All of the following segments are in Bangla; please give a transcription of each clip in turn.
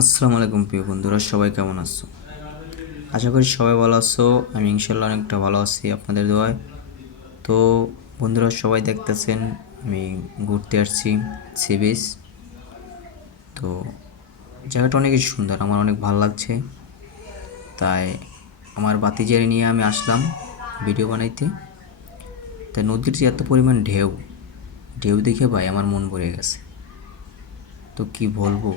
আসসালামু আলাইকুম প্রিয় বন্ধুরা, সবাই কেমন আছো? আশা করি সবাই ভালো আছো। আমি ইনশাল্লাহ অনেকটা ভালো আছি আপনাদের দোয়ায়। তো বন্ধুরা, সবাই দেখতেছেন আমি ঘুরতে আসছি সি বিচ। তো জায়গাটা অনেক সুন্দর, আমার অনেক ভালো লাগছে। তাই আমার বাতিজারি নিয়ে আমি আসলাম ভিডিও বানাইতে। তাই নদীর যে এত পরিমাণ ঢেউ, ঢেউ দেখে ভাই আমার মন ভরে গেছে। তো কি বলবো,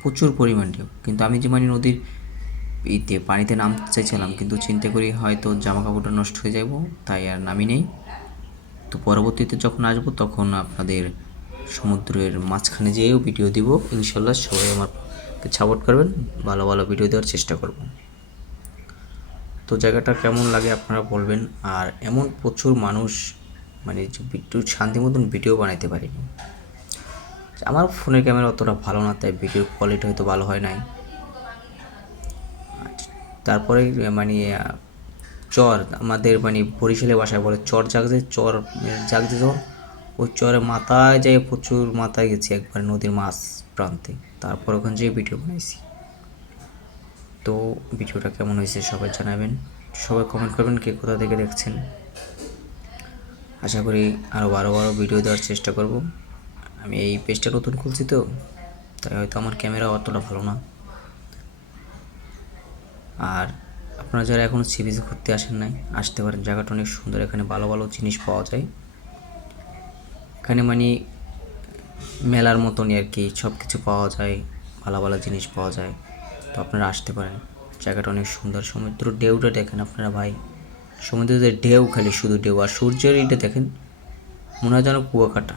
প্রচুর পরিমাণ ঢেউ। কিন্তু আমি যে মানে নদীর পানিতে নামতে চাইছিলাম, কিন্তু চিন্তা করি হয়তো জামা কাপড়টা নষ্ট হয়ে যাব, তাই আর নামি নেই। তো পরবর্তীতে যখন আসবো তখন আপনাদের সমুদ্রের মাঝখানে যেয়েও ভিডিও দিব ইনশাল্লাহ। সবাই আমাকে সাপোর্ট করবেন, ভালো ভালো ভিডিও দেওয়ার চেষ্টা করব। তো জায়গাটা কেমন লাগে আপনারা বলবেন। আর এমন প্রচুর মানুষ, মানে যে একটু শান্তি মতন ভিডিও বানাইতে পারিনি। আমার ফোনের ক্যামেরা অতটা ভালো না, তাই ভিডিওর কোয়ালিটি হয়তো ভালো হয় নাই। তারপরে মানে চর, আমাদের মানে বরিশালের ভাষায় বলে চর জাগজে, চর জাগজে যখন ওই চরে মাথায় যাই, প্রচুর মাথায় গেছি একবার নদীর মাছ প্রান্তে। তারপর ওখানে যেয়ে ভিডিও বানাইছি। তো ভিডিওটা কেমন হয়েছে সবাই জানাবেন, সবাই কমেন্ট করবেন কে কোথা থেকে দেখছেন। আশা করি আরও বারো বারো ভিডিও দেওয়ার চেষ্টা করব। আমি এই পেজটা নতুন খুলছি, তো তাই হয়তো আমার ক্যামেরা অতটা ভালো না। আর আপনারা যারা এখনও সি বিচে ঘুরতে আসেন নাই, আসতে পারেন। জায়গাটা অনেক সুন্দর, এখানে ভালো ভালো জিনিস পাওয়া যায়। এখানে মানে মেলার মতনই আর কি, সব কিছু পাওয়া যায়, ভালো ভালো জিনিস পাওয়া যায়। তো আপনারা আসতে পারেন, জায়গাটা অনেক সুন্দর। সমুদ্র ঢেউটা দেখেন আপনারা ভাই, সমুদ্রের ঢেউ, খালি শুধু ঢেউ। আর সূর্যের এইটা দেখেন, মনে হয় যেন কুয়াকাটা,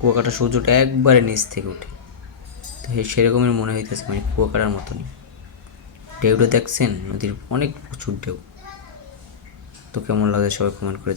কুয়াকাটা সূর্যটা একবারে নিচ থেকে উঠে। তো সেরকমই মনে হইতেছে, মানে কুয়াকাটার মতনই। ঢেউটা দেখছেন নদীর, অনেক প্রচুর ঢেউ। তো কেমন লাগে সবাই কমেন্ট করে